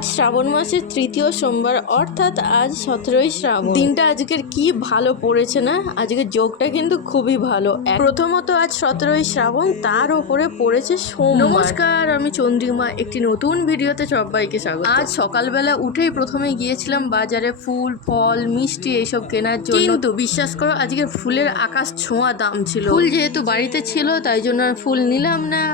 আজ শ্রাবণ মাসের তৃতীয় সোমবার, অর্থাৎ আজ 17ই শ্রাবণ। দিনটা আজকের কি ভালো পড়েছে না, আজকের যোগটা কিন্তু খুবই ভালো। প্রথমত আজ 17ই শ্রাবণ, তার উপরে পড়েছে সোমবার। নমস্কার, আমি চন্দ্রিমা, একটি নতুন ভিডিওতে সবাইকে স্বাগত। আজ সকালবেলা উঠেই প্রথমে গিয়েছিলাম বাজারে ফুল ফল মিষ্টি এইসব কেনার জন্য, কিন্তু বিশ্বাস করো আজকে ফুলের আকাশ ছোঁয়া দাম ছিল। ফুল যেহেতু বাড়িতে ছিল তাই জন্য আর ফুল নিলাম না।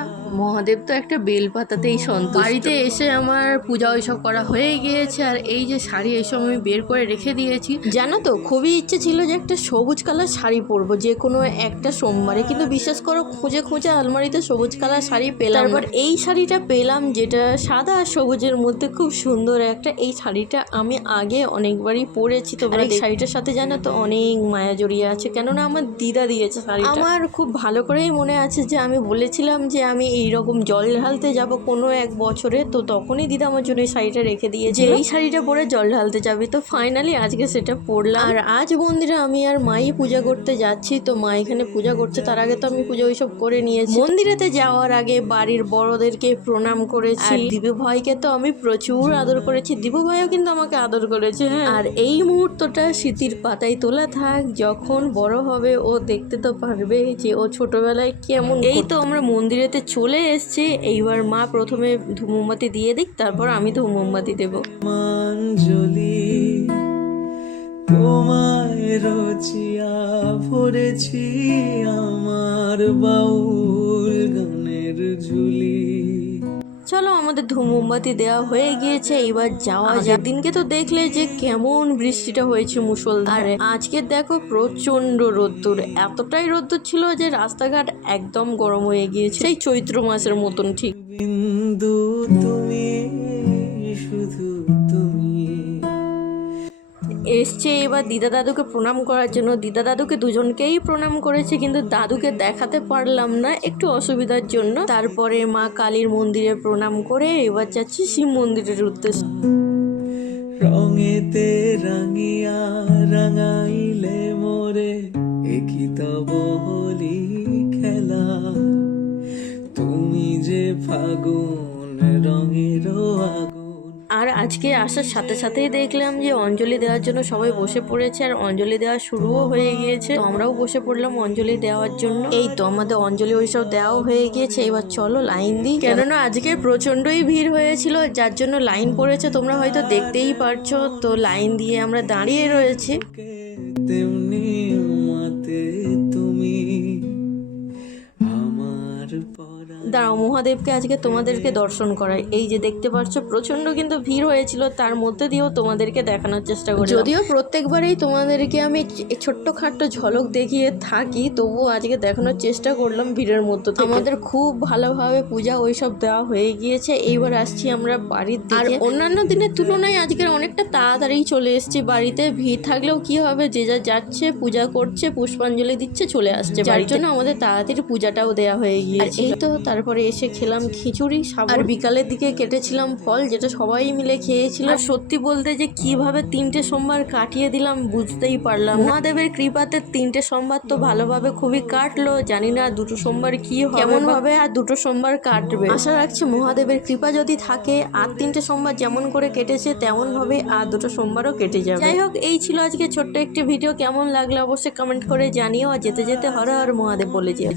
মহাদেব তো একটা বেলপাতাতেই সন্তুষ্ট। বাড়িতে এসে আমার পূজা ওইসব করা হয়ে গিয়েছে, আর এই যে শাড়ি এইসব আমি বের করে রেখে দিয়েছি। জানো তো, খুবই ইচ্ছে ছিল যে একটা সবুজ কালার শাড়ি পরবো যে কোনো একটা সোমবারে, কিন্তু বিশ্বাস করো খুঁজে খুঁজে আলমারিতে সবুজ কালার শাড়ি পেলাম। তারপর এই শাড়িটা পেলাম যেটা সাদা আর সবুজের মধ্যে খুব সুন্দর একটা। এই শাড়িটা আমি আগে অনেকবারই পরেছি, তোমরা এই শাড়িটার সাথে জানো তো অনেক মায়া জড়িয়ে আছে, কেননা আমার দিদা দিয়েছে শাড়িটা। আমার খুব ভালো করেই মনে আছে যে আমি বলেছিলাম যে আমি এইরকম জল ঢালতে যাব কোনো এক বছরে, তো তখনই দিদা আমার জন্য এই শাড়িটা রেখে দিয়েছে, এই শাড়িটা পরে জল ঢালতে যাবি। তো ফাইনালি আজকে সেটা পরলাম। আর আজ মন্দিরে আমি আর মাই পূজা করতে যাচ্ছি, তো মা এখানে পূজা করছে, তার আগে তো আমি পূজা ওইসব করে নিয়েছি। মন্দিরেতে যাওয়ার আগে বাড়ির বড়দেরকে প্রণাম করেছি, আর দিবু ভাইকে তো আমি প্রচুর আদর করেছি, দিবু ভাইও কিন্তু আমাকে আদর করেছে। আর এই মুহূর্তটা স্মৃতির পাতায় তোলা থাক, যখন বড় হবে ও দেখতে তো পারবে যে ও ছোটবেলায় কেমন। এই তো আমরা মন্দিরেতে চলে এসেছি, এইবার মা প্রথমে ধূমবাতি দিয়ে দিক, তারপর আমি ধূমবাতি দেব। মাঞ্জলি তোমায় রচিয়া ভরেছি আমার বাউল গানের ঝুলি। চলো, আমাদের ধূমবাতি দেওয়া হয়ে গিয়েছে, এবার যাওয়া যায়। দিনকে তো দেখলে যে কেমন বৃষ্টিটা হয়েছে মুষলধারে, আজকে দেখো প্রচন্ড রোদ্দুর, এতটাই রোদ্দুর ছিল যে রাস্তাঘাট একদম গরম হয়ে গিয়েছে, সেই চৈত্র মাসের মতন ঠিক। বিন্দু তুমি, শুধু তুমি। এসছে এবার দিদা দাদুকে প্রণাম করার জন্য। দিদা দাদুকে দুজনকেই প্রণাম করেছে, কিন্তু দাদুকে দেখাতে পারলাম না একটু অসুবিধার জন্য। তারপরে মা কালীর মন্দিরে প্রণাম করে এবার যাচ্ছি শিব মন্দিরের উদ্দেশ্যে। রঙেতে রাঙিয়া রাঙাইলে মোরে একই তব হলি খেলা, তুমি যে ফাগুন রঙের আগুন। আর আজকে আসার সাথে সাথেই দেখলাম যে অঞ্জলি দেওয়ার জন্য সবাই বসে পড়েছে, আর অঞ্জলি দেওয়া শুরুও হয়ে গিয়েছে, তো আমরাও বসে পড়লাম অঞ্জলি দেওয়ার জন্য। এই তো আমাদের অঞ্জলি ওইসব দেওয়াও হয়ে গিয়েছে, এবার চলো লাইন দিই, কেননা আজকে প্রচন্ডই ভিড় হয়েছিল, যার জন্য লাইন পড়েছে, তোমরা হয়তো দেখতেই পারছো। তো লাইন দিয়ে আমরা দাঁড়িয়ে রয়েছি। তেমনি মাতে তুমি আমার পরা। দাঁড়াও, মহাদেবকে আজকে তোমাদেরকে দর্শন করাই। এই যে দেখতে পাচ্ছ প্রচন্ড কিন্তু ভিড় হয়েছিল, তার মধ্যে দিয়েও তোমাদেরকে দেখানোর চেষ্টা করি। যদিও প্রত্যেকবারেই তোমাদেরকে আমি ছোট্ট খাট্ট ঝলক দেখিয়ে থাকি, তবুও আজকে দেখানোর চেষ্টা করলাম ভিড়ের মধ্যে থেকে। আমাদের খুব ভালোভাবে পূজা ওইসব দেওয়া হয়ে গিয়েছে, এইবার আসছি আমরা বাড়ির দিকে। আর অন্যান্য দিনের তুলনায় আজকের অনেকটা তাড়াতাড়ি চলে এসেছি বাড়িতে। ভিড় থাকলেও কি হবে, যে যা যাচ্ছে পূজা করছে, পুষ্পাঞ্জলি দিচ্ছে, চলে আসছে, যার জন্য আমাদের তাড়াতাড়ি পূজাটাও দেওয়া হয়ে গিয়েছে। এই তো তারপরে এসে খেলাম খিচুড়ি, আর বিকালের দিকে কেটেছিলাম ফল, যেটা সবাই মিলে খেয়েছিল। আর সত্যি বলতে যে কিভাবে 3টে সোমবার কাটিয়ে দিলাম বুঝতেই পারলাম। মহাদেবের কৃপাতে 3টে সোমবার তো ভালোভাবে খুবই কাটলো, জানি না 2টো সোমবার কি হবে, কেমন ভাবে আর 2টো সোমবার কাটবে। আশা রাখছি মহাদেবের কৃপা যদি থাকে আর 3টে সোমবার যেমন করে কেটেছে তেমন ভাবে আর 2টো সোমবারও কেটে যাবে। যাই হোক, এই ছিল আজকে ছোট্ট একটি ভিডিও, কেমন লাগলো অবশ্যই কমেন্ট করে জানিও, আর যেতে যেতে হর হর মহাদেব বলে যেও।